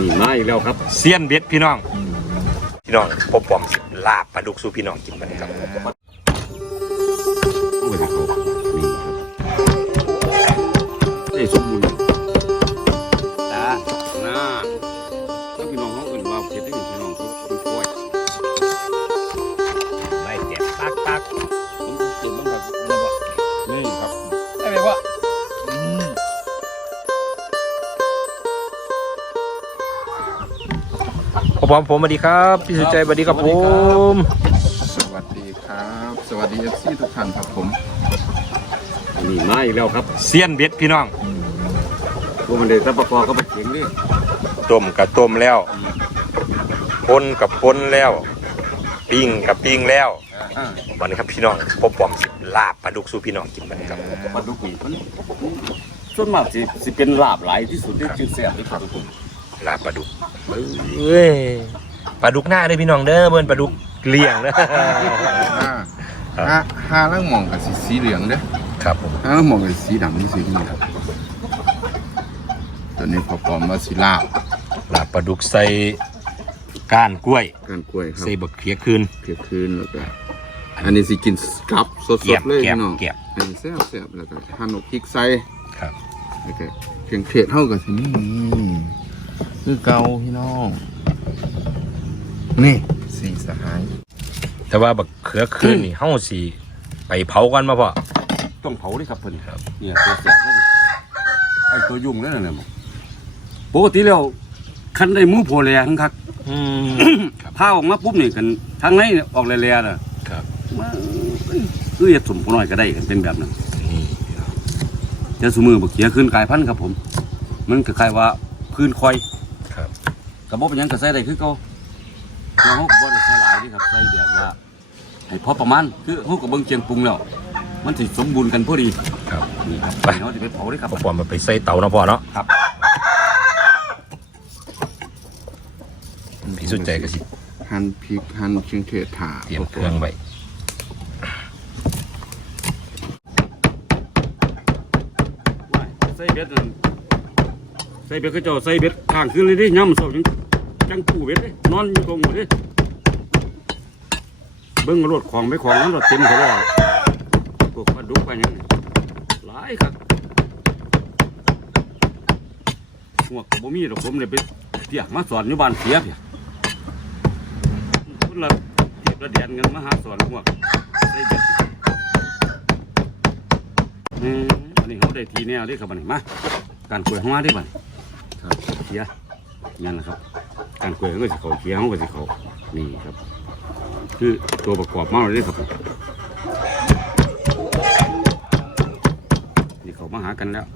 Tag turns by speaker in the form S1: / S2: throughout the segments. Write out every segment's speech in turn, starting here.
S1: นี่มาอีกแล้วครับ
S2: เซียนเบ็ดพี่น้อง พี่น้องพบปอมสิลาบปลาดุกสู่พี่น้องกินมันครับ
S1: พอป
S2: อมผมสวัสดีครับพี่สุใจสวัสดีครับผม
S3: สวัสดีครับ สวัสดีเอฟซีทุกท่านครับผม
S1: นี่มาอีกแล้วครับ
S2: เซียนเบ็ดพี่น้อง
S1: พวกมันเด็กตะปะกอก็ไปเขียงนี่
S2: ต้มกับต้มแล้วปนกับปนแล้ว ปิ้งกับปิ้งแล้ว
S1: อ่า
S2: วันนี้ครับพี่น้องพบปอมสิลาบปลาดุกสู่พี่น้องกินมันครับ
S1: ปลาดุกนี่มันส่วนมากสิสิเป็นลาบหลายที่สุดที่ชื่อแซ่บที่ปลาดุกนี่
S2: ลาบปลาดุกเอ้ยปลาดุกหน้าเด้อพี่น้องเด้อเบิ่นปลาดุกเลี้ยงเด้อ
S3: ห้าห้าห้าแล้วมองกับสีสีเหลืองเด้อ
S2: ครับผม
S3: ห้าแล้วมองกับสีดำนี่สีนี่ครับตัวนี้พอปลอมว่าสีลาบ
S2: ลาบปลาดุกใส่ก้านกล้วย
S3: การกล้วยครับ
S2: ใส่บักเขียคืน
S3: เพียคืนแล้วก็อันนี้สิกินกับส
S2: เก็บ
S3: ดๆเลย
S2: เก็บ
S3: พี่น้อง
S2: เก็บ
S3: อันนี้แซ่บแซ่บแล้วก็หั่นออกพริกใส่
S2: ครับ
S3: แล้วก็เพียงเทศเท่ากับสินี่ คือเกาพี่น้อง นี่สีสหาย
S2: แต่ว่าบักเขือคืนนี่เฮาสิไปเผากันมาพ่อ
S1: ต้องเผาดิครับเพิ่นครับเนี่ยตัวแซ่บนั่นไอ้ตัวยุ่งนั่นน่ะมั้งปกติแล้วคันได้หมูโพแลทั้งคัก
S2: อืม
S1: ผ้าออกมาปุ๊บนี่กันทางในเนี่ยออกแล่ๆน่ะ
S2: ครับ
S1: มาเอ้ยคือเฮ็ดสมพอน้อยก็ได้กันเป็นแบบนั้น
S2: นี่
S1: แต่สมือบักเขียขึ้นกลายพันธุ์ครับผม มันคล้ายๆว่า พื้นคอย
S2: ครับ
S1: กระบอกเป็นหยังก็ใส่ได้คือเก่าเราบ่ได้ใส่หลายนี่ครับใส่แบบว่าให้พอประมาณคือเฮาก็เบิ่งเคียงปรุงแล้วมันสิสมบูรณ์กันพอดี
S2: ครับ
S1: นี่ครับ
S2: ไป
S1: ไปเฮาสิไปเผาเด้ครับ
S2: พอปอมมาไปใส่เตาเนาะพ่อเนาะ
S1: ครับ
S2: พี่สุดใจก็สิ
S3: หั่นพริกหั่นเชียงเทศถา
S2: เตรียมเครื่องไว้
S1: ใส่เบ็ดนั่น ใส่เบ็ดก็เจ้าใส่เบ็ดข้างขึ้นเลยดิย่ำเสาจังจังปูเบ็ดเด้นอนอยู่ตรงหมดเด้เบิ่งรถของไปของนั้นรถเต็มเขาแล้วพวกปลาดุกปลาหยังนี่หลายครับหัวกบ่มีหรอกผมเลยไปเที่ยมาสอนอยู่บ้านเสียเพียคนละเทียบละเดียนเงินมาหาสอนหัวกใส่เบ็ดอืมอันนี้เขาได้ทีแนวเด้ครับอันนี้มาการกล้วยของมาได้บ่นี่ ครับเขียนั่นแหละครับ การเกลือก็จะเขาเขียวก็จะเขานี่ครับ คือตัวประกอบมากเลยครับนี่เขามาหากันแล้ว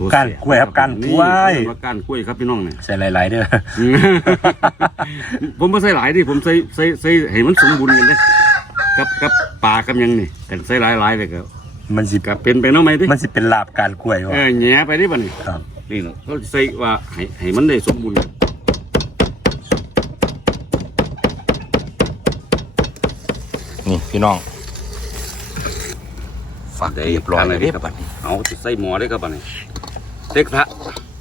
S1: ตัว
S2: ก้านกล้วยครับก้านกล้วย
S1: นี่เรีกว่าก้านกล้วยครับพี่น้องเนี่ย
S2: ใส่หลายๆเด้อ
S1: ผมไม่ใส่หลายดิผมใส่ใส่ใส่ให้มันสมบูรณ์กันเด้กับกับปลากับหยังนี่แต่ใส่หลายหลายไปก็
S2: มันสิ
S1: กับเป็นไปเนาะไหมดิ
S2: มันสิเป็นลาบการกล้วยวะ
S1: เออแหง่ไปดิบ่นี่
S2: ครับ
S1: นี่เนาะเขาใส่ว่าให้ให้มันได้สมบูรณ์
S2: นี่พี่น้องฝักเรียบร้อยเลยเด้อบัดนี้
S1: เอาสิใส่หม้อได้ครับบัดนี้ เต็กพระ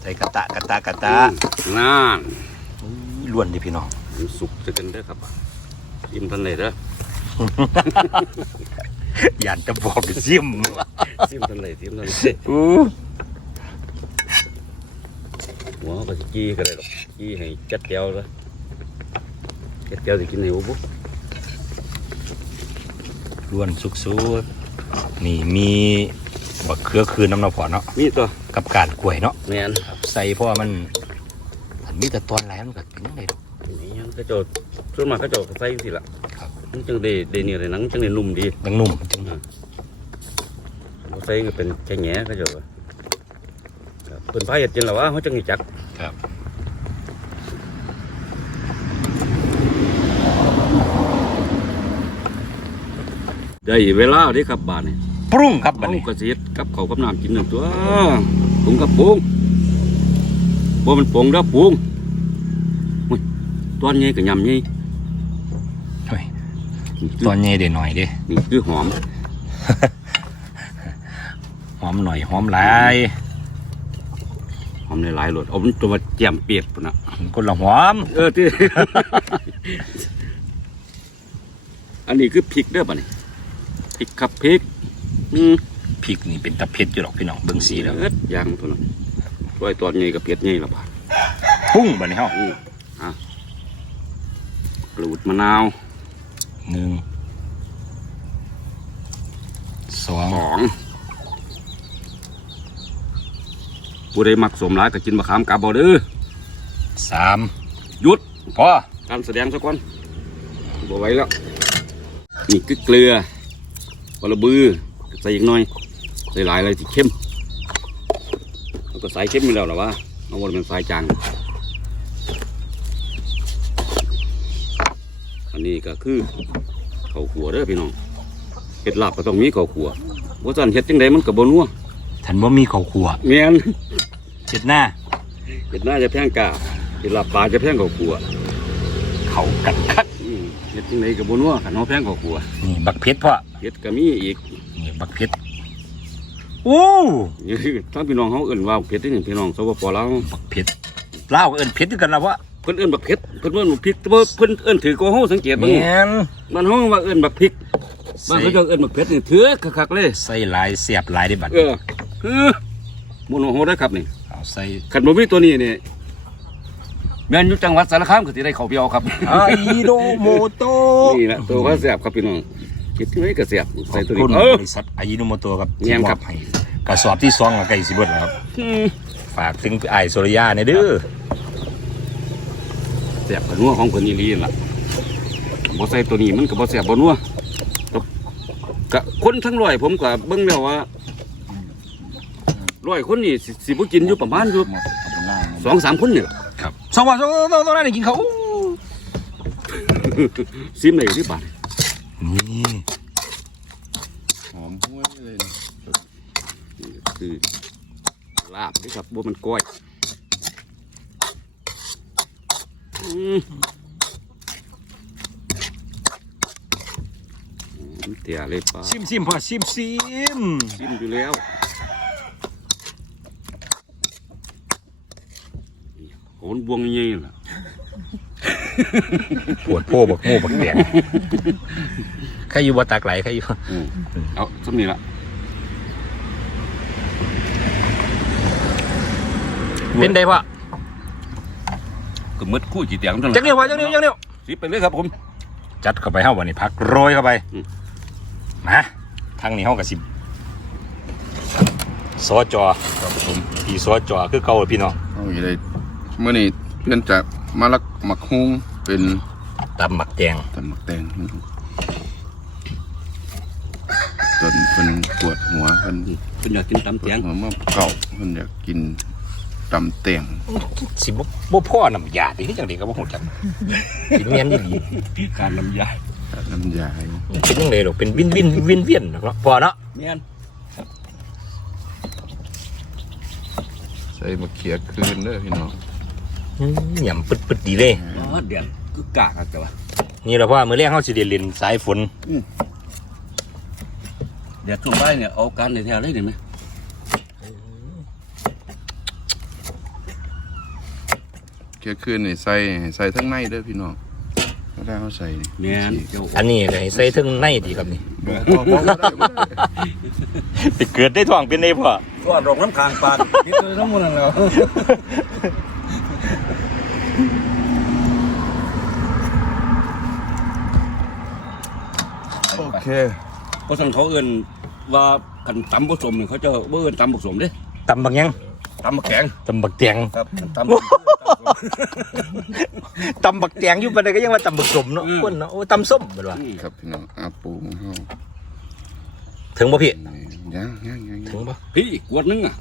S2: ใส่กระตะกระตะกระตะ
S1: นั่น
S2: ล้วนดิพี่น้อง
S1: มันสุกจะกันเด้อครับอิ่มทันเลยเด้อ
S2: อยากจะบอกซิม
S1: ซิมทันเลยซิมทันเลย
S2: อู้
S1: หัวก็สิกี้ก็ได้หรอกกี้ให้จัดแก้วเลยจัดแก้วสิกินให้อุบุ
S2: ล้วนสุกๆนี่มี บักเขือคืนน้ำน้ำพอเนาะ
S1: มีตัว
S2: กับการกล้วยเนาะ
S1: แมน
S2: ครับใส่เพราะว่ามันมันมีแต่ตอนแหลมนก็กินได้ดอก
S1: นี่ยังก็เจะส่วนมากก็เจะใส่สิละ
S2: ครับ
S1: มันจังได้ได้เนี่ยเลยหนังจังได้นุ่มดี
S2: ยังนุ่มจัง
S1: บ่ใส่ก็เป็นแค่แหง่ก็เจะครับเป็นพายเห็ดจริงหรอวะเขาจังนี่จัก
S2: ครับ
S1: ได้เวลาเด้ครับบ้านนี่
S2: ปรุงครับบัด
S1: เขา
S2: นี้
S1: ก็สิเฮ็ดกับเขาวกับน้ำกินนั่นตัวผมกับปุงปบ่มันปงเด้อปรุงอุ้ยตอนใหญ่ก็ยำใหญ่
S2: เฮ้ยตอนใหญ่เด้หน่อยเด้
S1: นี่คือหอม
S2: หอมหน่อยหอมหลาย
S1: หอมในหลายๆรสเอามันตัวมาแจ่มเปียดพุ่นน่ะ
S2: คนละหอม
S1: เออที่ อันนี้คือพริกเด้อบ่นี่พริกครับพริก อืม
S2: พริกนี่เป็นตะเพ็ดอยู่หรอกพี่น้องเบิ่งสีแล้ว
S1: เอิดยางพุ่นน่ะไว้ตอนใหญ่กับเผ็ดใหญ่ละบาด
S2: ปุ้งบัดนี้เฮา
S1: อืมอะกรูดมะนาว
S2: หนึ่งสอง
S1: สองผู้ใดมักสมร้ายก็กินมะขามกาบเอาเด้อ
S2: สาม
S1: หยุด
S2: พอ
S1: การแสดงสักก่อนบ่ไหวแล้วนี่คือเกลือปลาบือ ใส่อีกหน่อยใส่หลายอะไรที่เข้มแล้วก็ใส่เข้มไปแล้วหรอวะเอาวนเป็นสายจางอันนี้ก็คือข้าวขัวเด้อพี่น้องเห็ดลาบก็ต้องมีข้าวขัวว่าสั่นเห็ดจังใดมันก็บ่นัว
S2: ท่านบ่มีข้าวคั่ว
S1: แม่น
S2: เช็ดหน้า
S1: เห็ดหน้าจะแพงกาเห็ดลาบปลาจะแพงข้าวขัว
S2: เขากันคัก
S1: อืมเห็ดจังใดก็บ่นัวขันเฮาแพงข้าวขัว
S2: นี่บักเพ็ดพ่อ
S1: เห็ดก็มีอีก
S2: นี่ บักเพ็ดโอ้
S1: นี่ทั้งพี่น้องเขาเอิ่นว่าเผ็ดที่นี่พี่น้องสปปลาว
S2: บักเพ็ดลาวก็เอิ้นเพ็ดคือกันแล้ววะ
S1: เพิ่นเอิ่นบักเผ็ดเพิ่นเอิ่นบักพริกแต่ว่าเพิ่นเอิ่นถือก็เฮาสังเกต
S2: แม
S1: เบิ่ง่
S2: น
S1: มันเฮาว่าเอิ่นบักพริกบ้านเขาเจะเอิ่นบักเผ็ดนี่ถือคักๆเลย
S2: ใส่หลายเสียบหลายได้บัด
S1: เออคือหมโนโฮได้ครับนี่
S2: เอาใส่
S1: คันบ่มีตัวนี้นี่แม่นอยู่จังหวัดสารคามก็สิได้เข้าเปียวครับ
S2: ไอโดโมโต
S1: นี่แหละตัวว่าแซ่บครับพี่น้อง คิดที่ไหนก็แซ่บ
S2: ข
S1: ใส่
S2: อบ
S1: ตัว
S2: คุ
S1: นี้
S2: ณ
S1: เออบ
S2: ริษัทอายิโนโมโตครับ
S1: แม่นครับ
S2: ที่มอให้กระสอบที่สองก็ใกล้สิเบิดแล้วครับ
S1: อืม
S2: ฝากถึงไอ้ายโซริยาเนี่ยเด้อ
S1: แซ่บกว่านัวของเพิ่นอีหลีนั่นล่ะบ่ใส่ตัวนี้มันก็บ่แซ่บบ่นัวก็ก็คนทั้งร้อยผมก็เบิ่งแล้วว่าร้อยคนนี่สิสิบ่กินอยู่ประมาณอยู่สองสามคนนี่ล่ะ
S2: ครับสองวันสองสองสองนั่นกินเขาว
S1: ซิมได้อยู่ที่บาท
S2: นี่
S3: หอมห้วยเลยนะ
S1: นี่คือลาบนี่ครับบ่มันก้อยอืมอืมเตี่ยเลยป้า
S2: ซิมซิมพ่อซิมซิม
S1: ซิมอยู่แล้วนี่โหนบวงใหญ่ๆล่ะ
S2: ปวดโพบักโม่บักแดงใครอยู่บ่ตากไหลใครอยู่
S1: อืมเอาสำนี่ละ
S2: เป็นได้พ่อ
S1: ก็มืดคู่จีเตียงทั้ง
S2: จังเดียวพ่อจังเดียวจังเดียว
S1: สิไปเลยครับผม
S2: จัดเข้าไปเฮาวันนี้พักโรยเข้าไป
S1: อืม
S2: มาทางนี้เฮากับสิซอจอครับผมพี่ซอจอคือเก่าพี่น้อง
S3: เอาอยู่เลยเมื่อนี้เปลี่ยนจากมะลักหมักฮุง เป็น
S2: ตำหมักแกง
S3: ตำหมักแตงจนเพิ่นปวดหัวเพิ่น
S1: เป็นอยากกินตำ
S3: ปว
S1: เตีย
S3: ด
S1: ง
S3: หัวมาเก่าเพิ่นอยากกินตำแตง
S2: สิบ่บ่พ่อน้ำยาดิคือจังได๋ก็บ่ฮู้จักสิแม่นอีหลี
S1: การลำไย
S3: ตัดน้ำยาให้
S2: เป็นจังได๋ดอกเป็นวินวินวินเวียนเนาะพอเนาะ
S1: เมียน
S3: ใส่มะเขือคืนเด้อพี่น้อง
S2: อืม หยำปึดๆดีเลย
S1: อ๋อเดือนคือกากครับจ้ะ
S2: นี่แหละพ่อมื้อแรกเฮาสิได้เล่นสายฝน
S1: เดี๋ยวช่วงบ่ายเนี่ยเอาการในแถวได้ดีไหม
S3: เขือคืนนี่ใส่ใส่ทั้งในเด้อพี่น้องก็ได้เขาใส่นี่
S1: เมียนเจ้า
S2: อันนี้ก็ให้ใส่ถึงในดีครับนี่
S3: บอกบอกบอกบ่ได้บ่ได้
S2: สิเกิดได้ท้องเป็นได้พ่อ
S1: ก็รองน้ำคางปานคิดเลยทั้งหมดนั่นแล้ว
S3: เค
S1: เพราะสั่งเขาเอื่นว่ากันตำผสมเนี่ยเขาจะเบื่อตำผสมเด้
S2: ตำบักหยัง
S1: ตำมะแข็ง
S2: ตำบักแตง
S1: ครับตำ
S2: ตำบักแตงอยู่ปานใดก็ยังว่าตำบักสมเนาะคนเนาะโอ้ตำส้มเป็นว่า
S3: ครับพี่น้องอาปูของเฮา
S2: ถึงบ่พี่
S3: นี่ยังยังยัง
S2: ถึงบ่
S1: พี่อีกขวดนึงอะ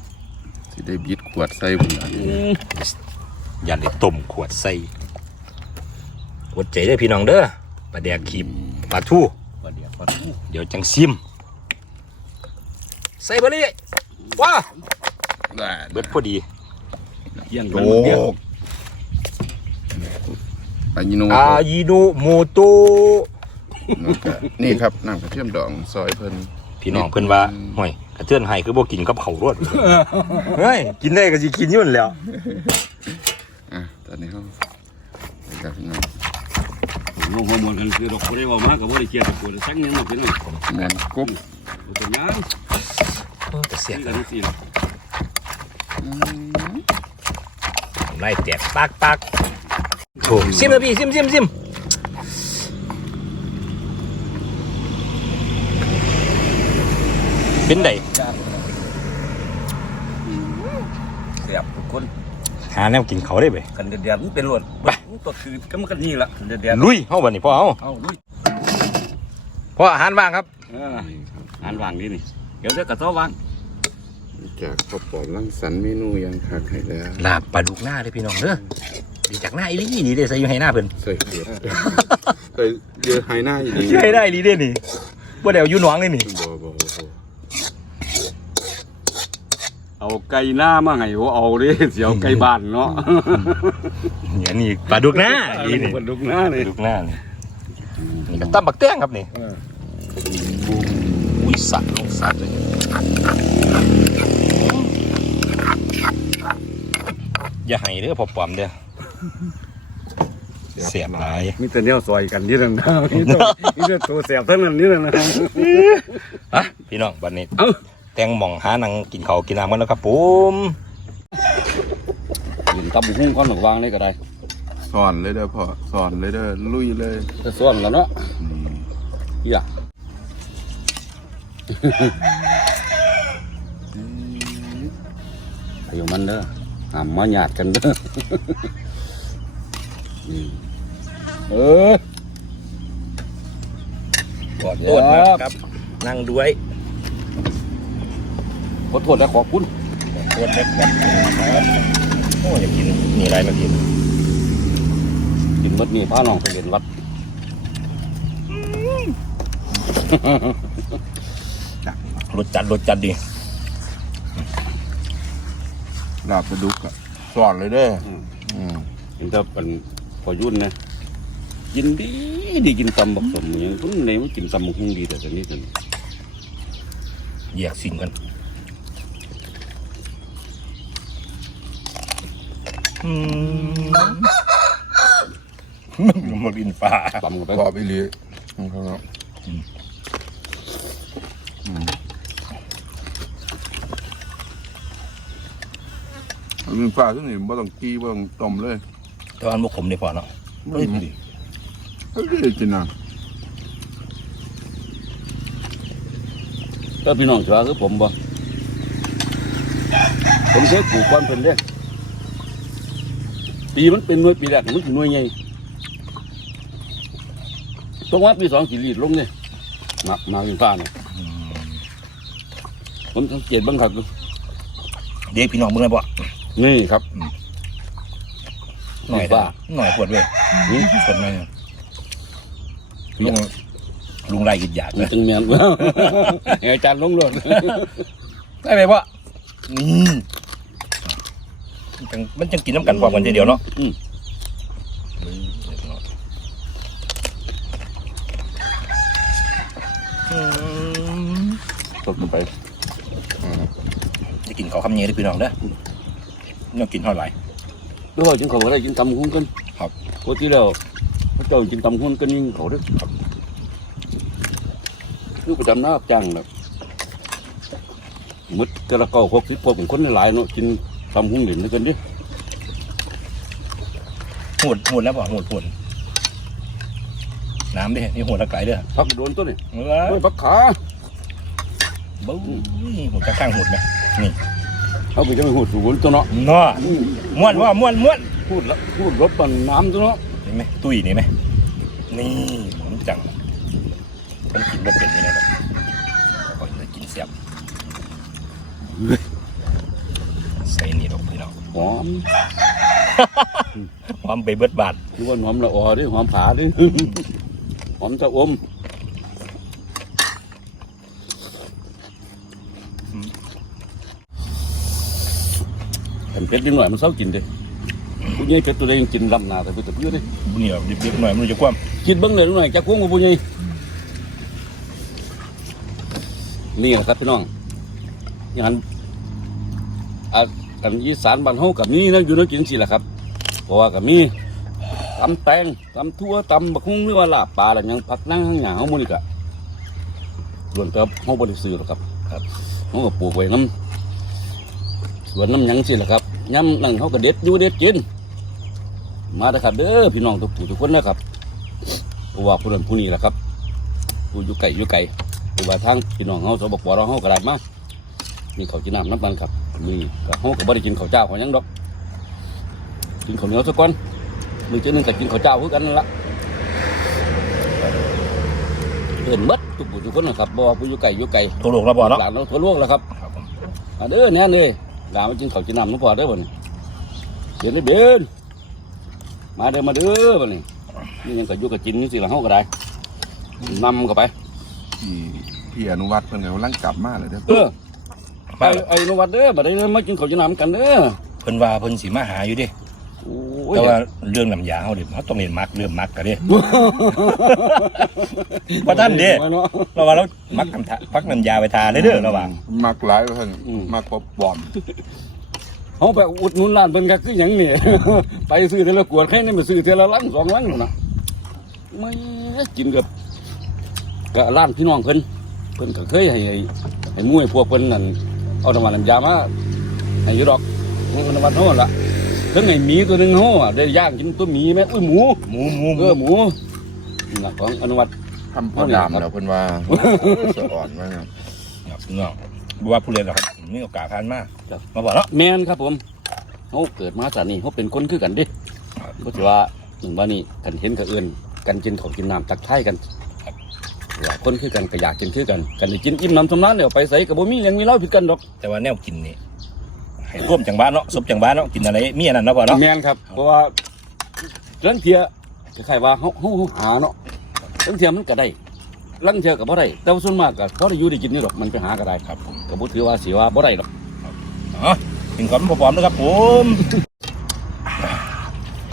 S3: สิได้บิดขวดใส่บุญอัน
S1: อื
S3: นี้
S1: ม
S2: ยันได้ต้มขวดใส่อดใจได้อพี่น้องเด้อปลาแดกขีบปลาทู
S1: ประ เดี๋ยวปลาทู
S2: เดี๋ยวจังซิมใส่ไปเลยว้า
S3: ได้
S2: เบิดพอดี
S1: เยี่ยง
S4: โอ้
S1: เยี่ยง
S3: อายิโน
S4: อายิโนโมโต
S3: นี่ครับน้ำกระเทียมดองซอยเพิ่น
S2: พี่น้องเพิ่นว่าห่วยกระเทือนไห้คือบ่กินกับเขาวรวดเฮ้ยกินได้ก็สิกินอยู่นั่นแหล้ว
S3: อะตอนนี้เขาไปกับพี่น้อง
S1: น้องฮอร์โมนกันคือดอกบ่ได้เว่ามากกับบ่ได้เคลียร์กับตัวสักนิดนึงเป็นไง
S3: แมนกบ
S1: ตัวงาน
S2: แต่เสีย
S1: ที่กันสิ
S2: ไล่แตกปากปากโถซิมนะพี่ซิมซิมซิมเป็นได
S1: เสียบทุกคน
S2: หาแนวกินเขาได้ไป
S1: กันเดียดๆมันเป็นรวดไปก็คือก็มันก็นี่ละกันเดียด
S2: ลุยเฮาบัดนี้พ่อเฮา
S1: ๆเอาลุย
S2: พ่ออาหารว่างครับ
S1: เอออ่านวางนี่นี่เดี๋ยวจะกระซ้อวาง
S3: จากข้าวปอมรังสรรค์เมนูยังคักให้แล้ว
S2: ลาบปลาดุกหน้าเด้อพี่น้องเด้อดีจากหน้าอีหลีนี่เด้อใส่อยู่ให้หน้าเพิ่น
S3: ใส่เห็ดใส่เยอะไฮหน้าอีก
S2: ใช่ได้อีหลีเด้อนี่บ่ได้เอาอยู่หนองเลยนี่
S3: บ่บ่บ่
S1: เอาไก่หน้ามาไงโอเอาดิเสียวไก่บ้านเนาะ
S2: เนี่ยนี่ปลาดุกหน้าอีนี่
S1: คนลุกหน้า
S2: ป
S1: เลย
S2: ลาดุกหน้านี่นี่ก็ตั้มบักแต้งครับนี่อุ้ยสัตว์ลงสัตว์เลยอย่าให้เด้อพอปลอมเด้อเสียบหลาย
S1: มีแต่เนี้ยซอยกันนี่นั่นนะมีแต่มีแต่ตัวเสียบเท่านั้นนี่นั่นนะ
S2: อะพี่น้องบัดนี้
S1: เอ้า
S2: แตงหม่องหานังกินข้าวกินน้ำกันแล้วครับผม
S1: ยินตำหุ้งก้อนหนกวางได้ก็ได้
S3: สอนเลยเด้อพ่อสอนเลยเด้อลุยเลย
S1: จะส่วนแล้วเนาะ
S3: นี่
S1: อย่าอายุมันเด้อห้ามมาหยาดกันเด้อนี่เออ
S2: ขอโทษนะครับนั่งด้วย
S1: ขอโทษและขอบคุณ
S2: ขอโทษนะครับโอ้อยากกินมีอะไรมากิน
S1: กินมดนี่พาน้องไปเรียนวัด
S2: รสจัดรสจัดดี
S3: ลาบปลาดุกอะสอนเลยเด้ออืม
S1: เห็นแต่เป็นพอยุ่นนะกินดีดีกินตำบักสมอย่างคนไหนมันกินตำบักหุ่งดีแต่ตอนนี้ตอนนี้
S2: แยกสิ่งกัน อืมมันมากินปลา
S1: ตำกันไป
S3: กรอบอีหลีอืมครับอืมเอาเป็นปลาที่นี่บ่ต้องกี้บ่ต้องต้มเลย
S2: ตอนบุกขมดีพอเนาะ
S3: เฮ้ยเฮ้ยจินนะ
S1: ก็พี่น้องถือว่าคือผมบ่ผมเคยปลูกก้อนเพิ่นเด้ ปีมันเป็นหน่วยปีแรกมันถึงหน่วยใหญ่ต้องว่าปีสองขีรีดลงเนี่ยมามาเป็นฟ้าเนี่ยผมสังเกตเบ้างครับ
S2: เด็กพี่น้องมึงเลยบ่
S1: นี่ครับ
S2: หน่อย
S1: บ้า
S2: หน่อยปวดเว้ย
S1: นี่
S2: ปวดหน่อยลุงลุงไรกินยาก
S1: มัน
S2: เลย
S1: จังแมนเฮ้ยอาจารย์ลงรถ
S2: ได้ไหมบ่นี่มัน จังมันจังกินน้ำกันพร้อมกันทีเดียวเนาะ
S1: อืม
S3: ตกลงไป
S2: จะกินข้าวคำเนี้ยได้อพี่น้องเด้อเนี่ยกินเท่าไหร่
S1: ด้วยจึงเขาก็ได้กินตำหุ้นกัน
S2: ครับ
S1: ปกติแล้วพระเจ้ากินตำหุ้นกันยิ่งเขาเด้อครับคือประจำหน้ารับจ้างแบบมุดกระเก้าหกสิบพวกเป็นคนหลายๆเนาะกินตำหุ้นเหรียญด้วยกันดิ
S2: หูดหูดแล้วบ่หูดหูดน้ำดินี่หูดตะไคร้เด้อ
S1: พักโดนตัวนี่
S2: เอ
S1: โอ้
S2: อย
S1: พักขา
S2: บู๊ยหูดข้างๆหูดไหมนี่
S1: เอาไปจะไปหูดสูงตัวเนาะ
S2: เนาะม้วนว่าม้วนม้วน
S1: พูดแล้วพูดรถปันน้ำตัวเนาะ
S2: เห็นไหมตุ้ยนี่ไหมนี่หมุนจังมันกินบ่เป็นนี่นะครับก่อนจะกินเสียบ ใส่นี่ดอกพี่น้อง
S1: หอม
S2: หอมไปเบิดบาท
S1: หรือว่าหอมละออดิหอมผาดิหอมจะอม
S2: เขั
S1: นเป็ดนิดหน่อยมันเศร้ากินเด้ผู้ใหญ่เป็ดตัวใดยังกินลำหนาแต่เป็ดตัวเพื่อเด้
S2: บุญนี่แบบเด็กๆหน่อยมันจะคว่
S1: คิดเบิ้งเลยนิดหน่อยจะกวงกับผู้ใหญ่นี่แหละครับพี่น้องอย่างนั้นอ่า กันอีสานบ้านเฮากับนี่นะอยู่ในกินสิแหละครับเพราะว่ากับมีตำแตงตำทั่วตำบักฮุ้งหรือว่าลาบปลาอะไรยังผักนั่งข้างหน้าเฮามื้นี่ก็ส่วนกับเฮาบ่ได้ซื้อหรอกครับ
S2: ครับ
S1: เฮาก็ปลูกไว้น้ำสวนน้ำยังสิแหละครับย่ำนั่งเฮาก็เด็ดอยู่เด็ดกิน มาเด้อครับเด้อพี่น้องทุกผู้ทุกคนนะครับเพราะว่าผู้นั้นผู้นี้แหละครับผู้อยู่ไกลอยู่ไกลหรือว่าทางพี่น้องเฮาสบกปเราเฮากระดาษมามีเขาจีน้ำน้ำมันครับ มีก็เฮาก็บ่ได้กินข้าวเจ้าของหยังดอก กินข้าวเหนียวสักก้อนมือเจ้าหนึงก็กินข้าวเจ้าคือกันนั่นละเดินหมัดทุกผู้ทุกคนนะครับบ่ว่าผู้อยู่ไกลอยู่ไกล
S2: ๆทั่วโลกแล้วบ่เนาะ
S1: หลานเราทั่วโลกแล้วครับ
S2: ครับผม
S1: มาเด้อแน่เลยหลานมากินข้าวจีน้ำน้ำพอเด้อบ่นี่เดินเด้อเดินมาเด้อมาเด้อบ่นี่นี่ยังก็อยู่กับกินนี่สิละเฮาก็ได้นำเข้าไป
S3: พี่พี่อนุวัฒน์เพิ่นกำลังกลับมาเลยเด้อ
S1: เออ ไป
S2: มาแล้ว
S1: ไอ้นวัดเด้อบัดนี้มากินข้าวจีน้ำกันเด้อ
S2: เพิ่นว่าเพิ่นสิมาหาอยู่เดิ
S1: โอ้ย
S2: แต่ว่าเรื่องน้ำยาเฮาดิเฮาต้องเรียนมักเรื่องมักกันเด้ว่าท่านเด้
S1: เนาะ
S2: เราว่าเรามักน้ำทาพักน้ำยาไปทาเด้อเด้อเราว่า
S3: มักหลายเพิ่น
S1: อืม
S3: มักปอบบอม
S1: เขาไปอุดหนุนร้านเพิ่นก็คือหยังนี่ไปซื้อเทอละขวดแค่นี้มาซื้อเทอละลังสองลังพุ่นนะไม่กินกับกับร้านพี่น้องเพิ่นเพิ่นก็เคยให้ให้ให้มวยพวกเพิ่นนั่น เอาน้ำมันน้ำยามาให้อยู่ดอกมันน้ำมันเฮาหั่นล่ะเพิ่งไอ้หมีตัวหนึงเฮาอะได้ย่างกินตัวหมีแม่อุ้ยหมู
S2: หมูหมูห
S1: เอ
S2: มู
S1: อหมูนี่ล่ะของอนุวัต
S3: ทำพอดามแล้วเพิ่นว่าสะอ่อนมาก
S2: ครับเนาะบ่ว่าผู้เรียนหรอกครับมีโอกาสผ่านมามาบอกเนาะ
S1: แม่นครับผมเขาเกิดมาจากนี่เขาเป็นคนคือกันเดิ
S2: ครับ
S1: ก็ถือว่าหนึ่งว่านี่กันเห็นกับเอื่นกันกินของกินน้ำตักไทายกัน ว่าคนคือกันก็อยากกินคือกันกันได้กินอิ่มน้ำสำนักเดี๋ยวไปใส่กับบ่มีเลี้ยงมีเล่าผิดกันดอก
S2: แต่ว่าแนวกินนี่ให้ร่วมจังบ้านเนาะซบจังบ้านเนาะกินอะไรมีอันนั้นเนาะพ่อเนาะ
S1: แม่นครับ เพราะว่าลังเทียคล้ายๆว่าเขาเขาเขาหาเนาะลังเทียมันก็ได้ลังเทียก็บ่ได้แต่ว่าส่วนมากก็เขาได้อยู่ได้กินนี่หรอกมันไปหาก็ได้
S2: ครับผม
S1: ก็บ่ถือว่าสิว่าบ่ได้หรอก
S2: อ๋อกินของพร้อมๆนะครับผม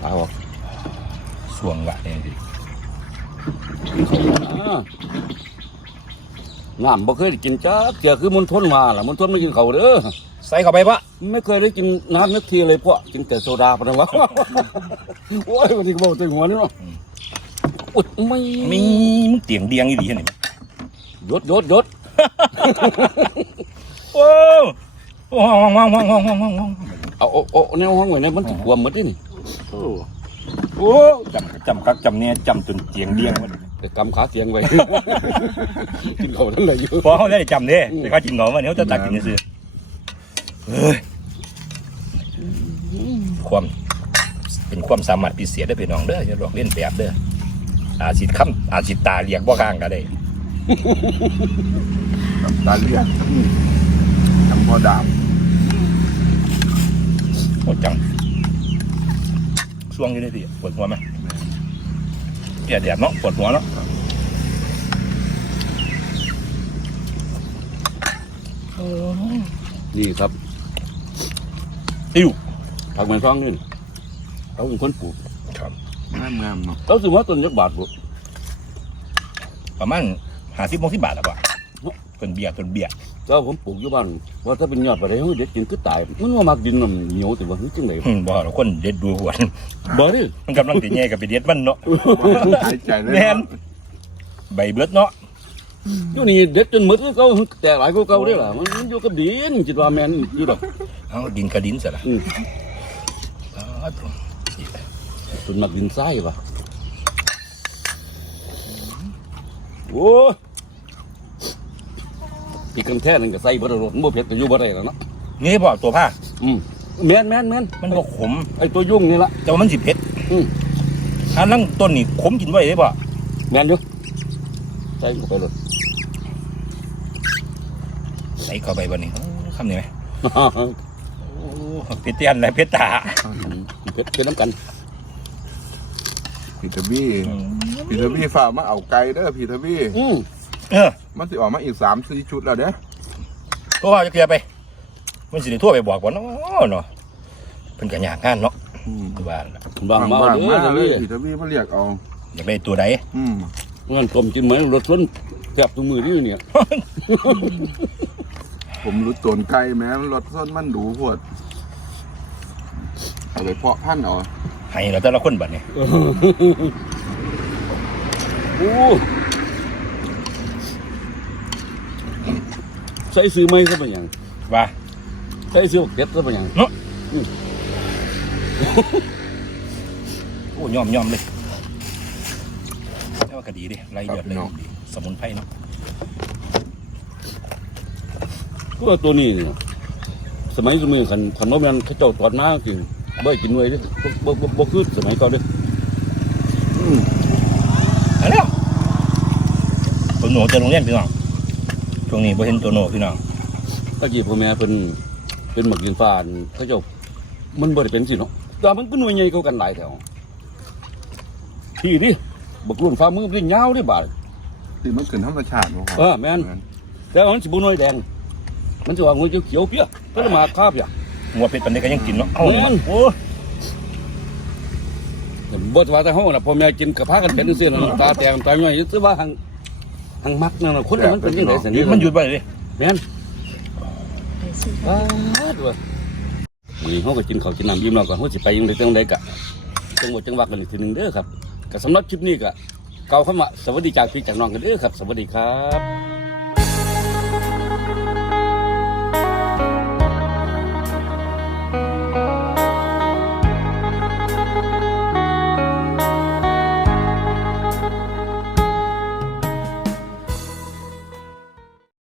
S1: ขาออก
S2: สวงวะเนี่ย สิ
S1: อ่าน้ำบ่เคยได้กินจ้าเทียคือมนทนมาล่ะมนทนไม่กินเขาวเด้อ
S2: ใส่เข้าไปปะ
S1: ไม่เคยได้กินน้ำนึกทีเลยพวกกินแต่โซดาปะนะวะโอ้ยวันนี้ก็บอกตึงหัวนี่เนาะอุดไม่
S2: มีมึงเตียงเดียงอีดีเห็นไหม
S1: ยศยศยศ
S2: โอ้โอ้ห้องห้องห้องห้องห้องห้องห้อง
S1: เอาเอาเอาแนวห้องไว้ในมันถูกความหมดนี่
S2: โอ้จำจำคักจำเนี่ยจำจนเตียงเดียงหมด
S1: แต่กำขาเสียงไว้ กินเขาทั้งเลยอยู่
S2: พอเขาได้จำเด้แต่เขากินหนอมันเขาจะตักกินซื้อเฮ้ยความเป็นความสามารถพิเศษได้อพี่น้องเด้ออย่าหลอกเล่นแบบเด้ออาจิตคำอาจิตตาเรียกบ่ข้างก็ได้
S3: ตาเลียกทำพอดาม
S2: โคตรจังช่วงอยู่นี่สิปวดหัวไหม เกลียดแดดเนาะปวดหัวเนาะ
S1: นี่ครับ
S2: ติ้ว
S1: ผักแมงซองนี่เขาเป็นคนปลูก
S2: ครับ
S3: งามงามๆเนาะ
S1: เขาซื้อมาต้นยักษ์บาทบุ
S2: ประมาณหาสิบโมงสิบบาทแล้วป่ะต้นเบียร์ต้นเบียร์
S1: เจ้าผมปลูกอยู่บ้านว่าถ้าเป็นยอดไปได้เขาเด็ดกินก็ตายมันว่ามักดินมันเหนียวแต่ว่าจริงเลย
S2: อืมบ่เราคนเด็ดดูหัวน
S1: บ่ดิ
S2: มันกำลังติแย่กับไปเด็ดมันเนาะ
S3: หายใจเลย
S2: แม่น
S3: เนาะ
S2: ใบเบิดเนาะ
S1: อยู่นี่เด็ดจนหมดคือเขาแต่หลายกว่าเก่าเด้อล่ะมันมันอยู่กับดินจิตว่าแม่นอยู่ดอก
S2: เอาดินกระดินซะละ
S1: อืม
S2: อ๋อตัว
S1: ต้นมักดินทรายปะโอ้ย อีกกันแท้นึงก็ใส่บ่ได้รถบ่เผ็ดก็อยู่บ่ได้แล้วเนาะ
S2: นี่บ่ตัวผ้า
S1: อืมแม่นแม่นแม่น
S2: มันก็ขม
S1: ไอ้ตัวยุ่งนี่ละ
S2: แต่ว่ามันสิเผ็ด
S1: อืม
S2: อันนั้นต้นนี่ขมกินไว้ได้บ่
S1: แม่นอยู่ใส่เข้าไปรถ
S2: ใส่เข้าไปบ่นี่โอ้คำนี้ไหมโอ้เผ็ดเตียนเลยเผ็ดตา
S1: เผ็ดเผ็ดน้ำกัน
S3: พีทบี้พีทบี้ฝากมาเอาไก่เด้อพีทบี้
S1: อืม
S2: เออ
S3: มันสิออกมาอีกสามสี่ชุดแล้วเด้อ
S2: ก็ว่าจะเคลียร์ไป มันสิได้ทั่วไปบอกว่าเนาะเนาะเพิ่นก็ยากงานเนาะ
S3: อืม
S2: คือว่าล่ะ
S1: บางมา
S3: บาง
S1: เด้อ
S3: มา
S1: จะ
S3: เล
S1: มี
S3: ยพี่ทวีมาเรียกเอา
S2: อยากได้ตัวใด
S3: อืม
S1: งั้นต้มกินเหมือนรถชนแทบทุกมือนี่เนี่ย
S3: ผมรู้ตนไก่แม้รถส้นมันดูพวดเอาไปเพาะพันธุ์เอา
S2: ให้เราแต่ละคนบัดนี้
S1: โอ้ ใส่ซื้อไหมซะเป็นหยัง
S2: ว่า
S1: ใส่ซื้อบักเด็ดซะเป็นหยัง
S2: โอ้ยอมยอมเลยแต่ว่าก็ดีดิไรเดือดเลยดีสมุนไพรเนาะ
S1: ก็ว่าตัวนี้เนี่ยสมัยสมัยขันขันบ่แม่นเขาเจ้าตอดมาจริงบ่ให้กินหน่วยเด้อบ่บ่บ่บ่คือสมัยก่อนเด้อ
S3: อืม
S2: เอาแล้วตัวหนูจะโรงเรียนพี่น้อง ช่วงนี้บ่เห็นตัวหนูพี่น้อง
S1: ตะกี้พ่อแม่เพิ่นเป็นหมักดินฟ้าอั่นเขาเจ้ามันบ่ได้เป็นสิเนาะแต่มันเป็นหน่วยใหญ่กว่ากันหลายแถวที่นี่บักรุ่นฟ้ามือมันยาวเด้บาด
S3: ที่มันขึ้นธรรมชาติบ่ครับ
S1: เออแม่นแต่ว่ามันสิบ่หน่วยแดง มันสิว่าหน่วยเขียวๆเปียก็เลยมาคาบอย่า
S2: งัวเป็ดปันนี้ก็ยังกินเนาะเอาเลย
S1: อืม
S2: โอ้
S1: แต่บ่ว่าแต่เฮาน่ะพ่อแม่กินกับพากันเป็นจังซี่น่ะน้ำตาแตกน้ำตาย่อยซื่อว่าหัง หังมักนั่นน่ะคนมันเป็นจังได๋ซั่น
S2: หยุดมันหยุดไปเลย
S1: แม่นว้าดเว้ยนี่เฮาก็กินข้าวกินน้ำอิ่มแล้วก็เฮาสิไปยังไดจังไดกะจังหวัดจังหวัดกันอีกทีหนึงเด้อครับก็สำหรับคลิปนี้ก็เกล่าวคำว่าสวัสดีจากพี่จากน้องกันเด้อครับ สวัสดีครับ